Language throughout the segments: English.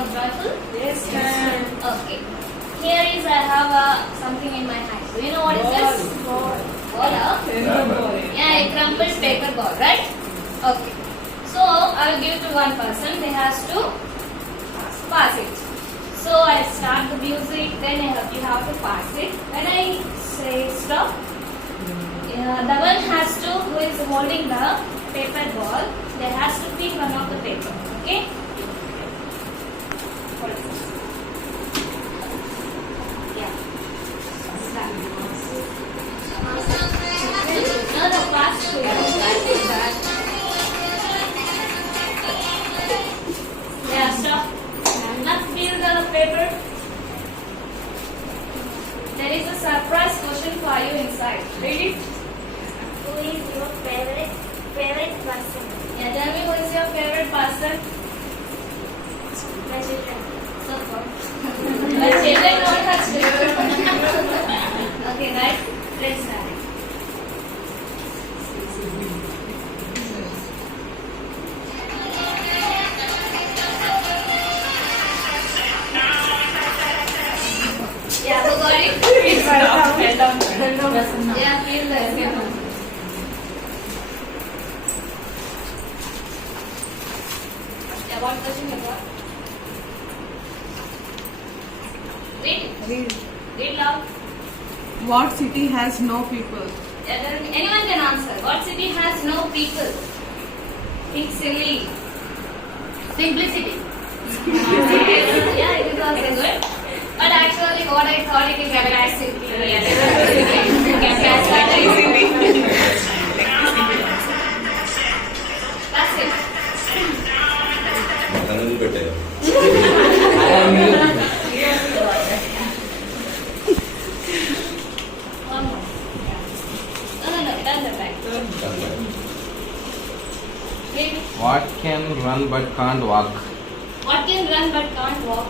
of joyful? Yes, ma'am. Okay. Here is I have something in my hand. Do you know what is this? Ball. Yeah, a crumpled paper ball, right? Okay. So I will give to one person. They has to pass it. So I start the music. Then you have to pass it. When I say stop, the one has to who is holding the paper ball. They has to pick one of the paper. Okay. Hold it. Yeah. Start. No, the fast Yeah, stop. Now fill the paper. There is a surprise question for you inside. Read it. Who is your favorite person? Yeah, tell me who is your favorite person? My children. So far. My children don't have children. Okay, guys, let's start it. Yeah, who got it? Yeah, feel the Yeah, what question you got? Read. Read loud. What city has no people? Yeah, then anyone can answer. What city has no people? Think silly. Simplicity. Yeah, it is also good. But actually, what I thought it is capacity. That's it. తనది పెట్టారు One more. No, done the back. Read. What can run but can't walk? What can run but can't walk?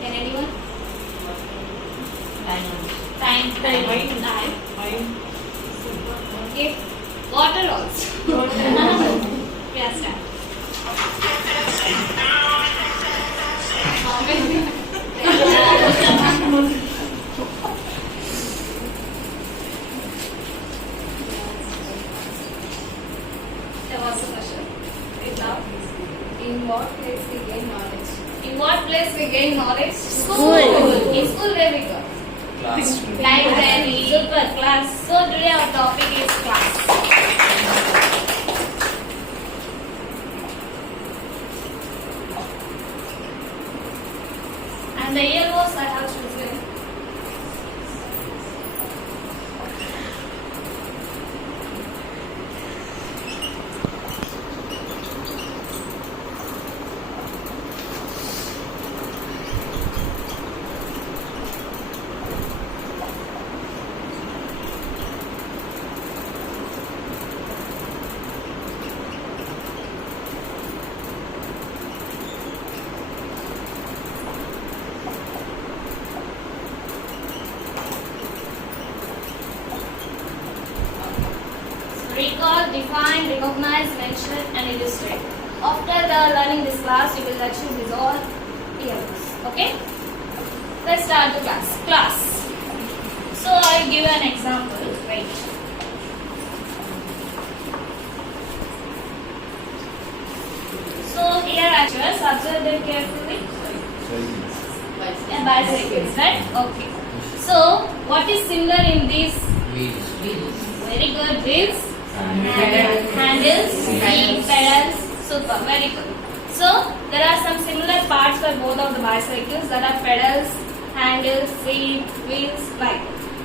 Can anyone? Time. Okay. Water also. Yeah, start. There was a question. Read loud. In what place we gain knowledge? In what place we gain knowledge? School. In school where we go? Classroom. Library. Super class. So today our topic is class. And the year was I have chosen. Recall, define, recognize, mention and illustrate. After the learning this class, you will achieve these all years. Okay? Let's start the class. Class. So I'll give you an example. Wait. So here actually observe them carefully. Yeah, bicycles, right? Okay. So what is similar in these? Very good. Wheels. Handles, seat, pedals, super, very good. So there are some similar parts for both of the bicycles. There are pedals, handles, seat, wheels, bike.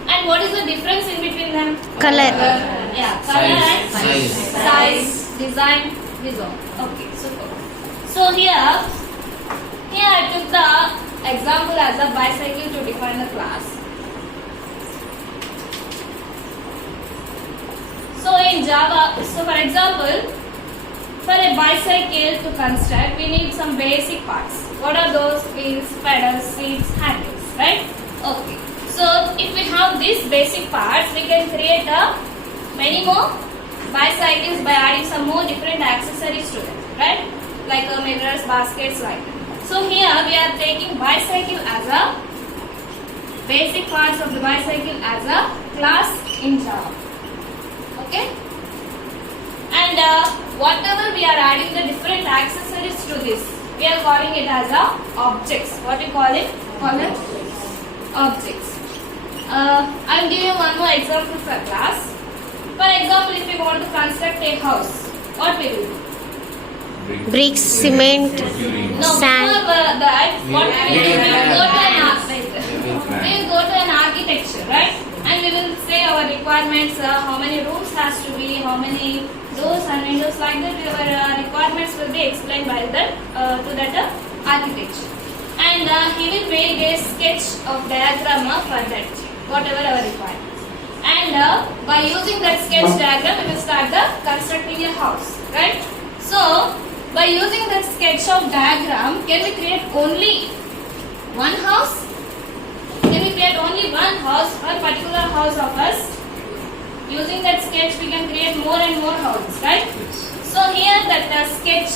And what is the difference in between them? Color. Yeah, color and Size. design, design. Okay, super. So here I took the example as a bicycle to define the class. So in Java, so for example, for a bicycle to construct, we need some basic parts. What are those? Wheels, pedals, seats, handles, right? Okay. So if we have these basic parts, we can create many more bicycles by adding some more different accessories to them, right? Like mirrors, baskets, like that. So here we are taking bicycle as a basic parts of the bicycle as a class in Java. Okay? And whatever we are adding the different accessories to this, we are calling it as a objects. What we call it? Call them objects. I will give you one more example for class. For example, if we want to construct a house, what we will do? Bricks, cement, No, sand. before that, what we will do? We will go to an we will go to an architecture, right? And we will say our requirements, how many rooms has to be, how many doors and windows, like that. Our requirements will be explained by that to that architecture. And he will make a sketch of diagram for that, whatever our requirements. And by using that sketch diagram, we will start the constructing a house, right? So, by using that sketch of diagram, can we create only one house? Can we create only one house, one particular house of us? Using that sketch, we can create more and more houses, right? So here that sketch,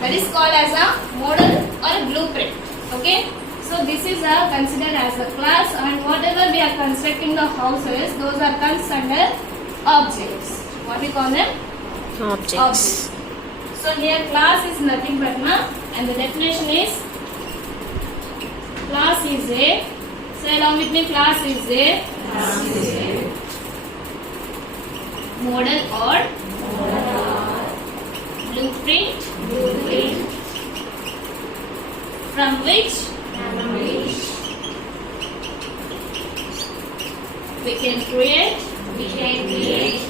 that is called as a model or a blueprint. Okay? So this is considered as a class, and whatever we are constructing the houses, those are considered objects. What we call them? Objects. So here class is nothing but and the definition is class is a, say along with me, class is a model or blueprint from which we can create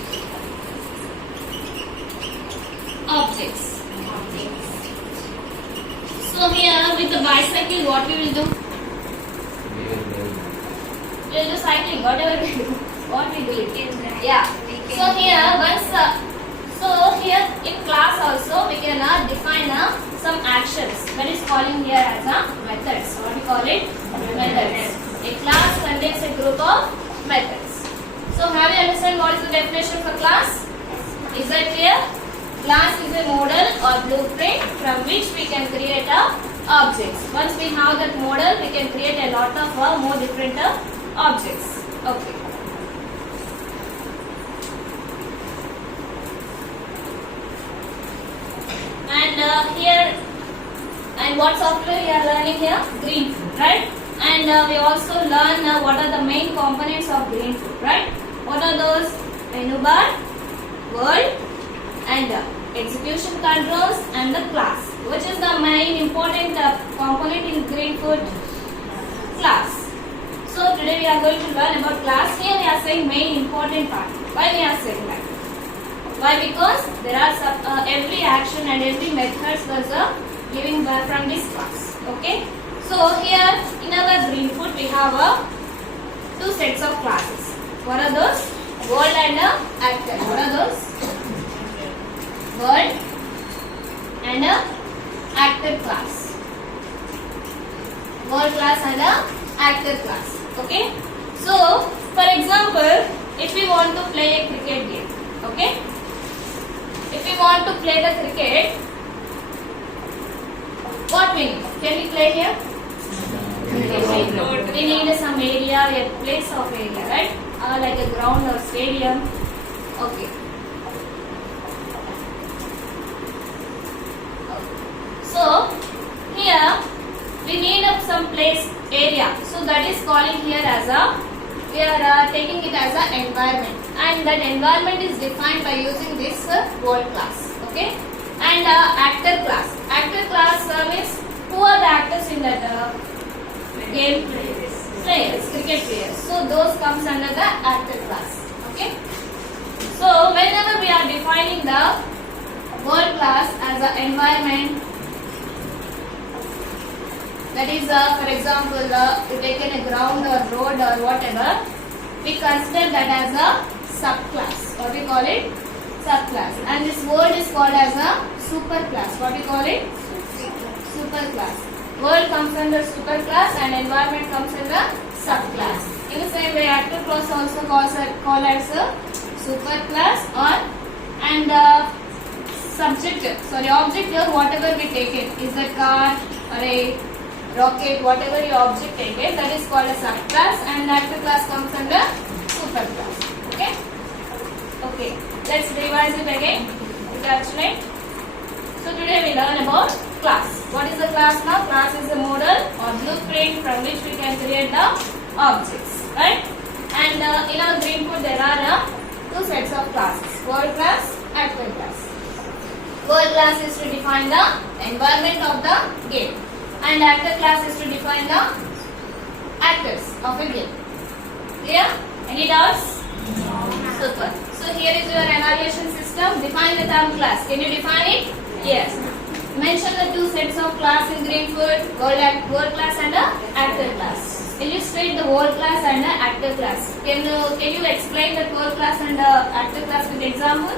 objects. So here with the bicycle, what we will do? We will do cycling, whatever we do. What we do it. Yeah. So here once so here in class also we can define some actions. That is calling here as methods. What we call it? Methods. A class contains a group of methods. So have you understand what is the definition for class? Is that clear? Class is a model or blueprint from which we can create objects. Once we have that model, we can create a lot of more different objects. Okay. And here, and what software we are learning here? Greenfoot, right? And we also learn what are the main components of Greenfoot, right? What are those? Menu bar, word, and execution controls, and the class. Which is the main important component in Greenfoot? Class. So today we are going to learn about class. Here we are saying main important part. Why we are saying that? Why? Because there are every action and every methods was giving from this class. Okay. So here in our Greenfoot we have two sets of classes. What are those? World and actor. What are those? World and actor class. World class and actor class. Okay. So for example, if we want to play a cricket game, okay. If we want to play the cricket, what we need? Can we play here? We need some area, a place of area, right? Like a ground or stadium. Okay. So here we need some place area. So that is calling here as we are taking it as an environment, and that environment is defined by using this world class. Okay. And actor class. Actor class means who are the actors in that game? Players, cricket players. So those comes under the actor class. Okay. So whenever we are defining the world class as an environment, that is for example you taken a ground or road or whatever, we consider that as a subclass. What we call it? Subclass. And this world is called as a superclass. What we call it? Superclass. World comes under superclass and environment comes under subclass. In the same way, actor class also called as a superclass, or and object here, whatever we take it, is the car, or a rocket, whatever your object take it, that is called a subclass, and actor class comes under superclass. Okay? Okay. Let's revise it again. Recapitulate. So today we learn about class. What is a class now? Class is a model or blueprint from which we can create the objects, right? And in our Greenfoot there are two sets of classes: world class, actor class. World class is to define the environment of the game, and actor class is to define the actors of a game. Clear? Any doubts? Super. So here is your evaluation system. Define the term class. Can you define it? Yes. Mention the two sets of class in Greenfoot: world class and actor class. Illustrate the world class and actor class. Can you explain the world class and actor class with example?